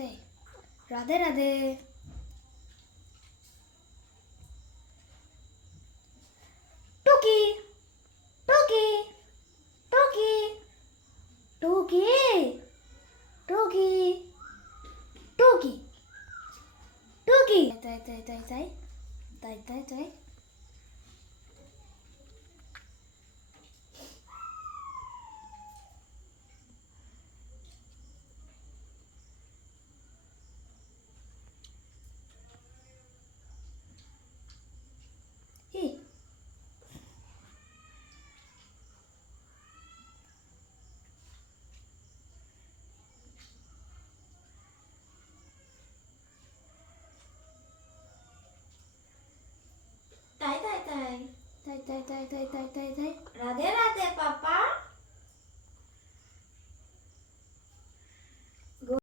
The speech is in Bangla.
তাই রাধে রাধে। টুকি টুকি টুকি টুকি টুকি টুকি টুকি তাই তাই তাই তাই তাই তাই তাই তাই তাই তাই তাই তাই তাই তাই তাই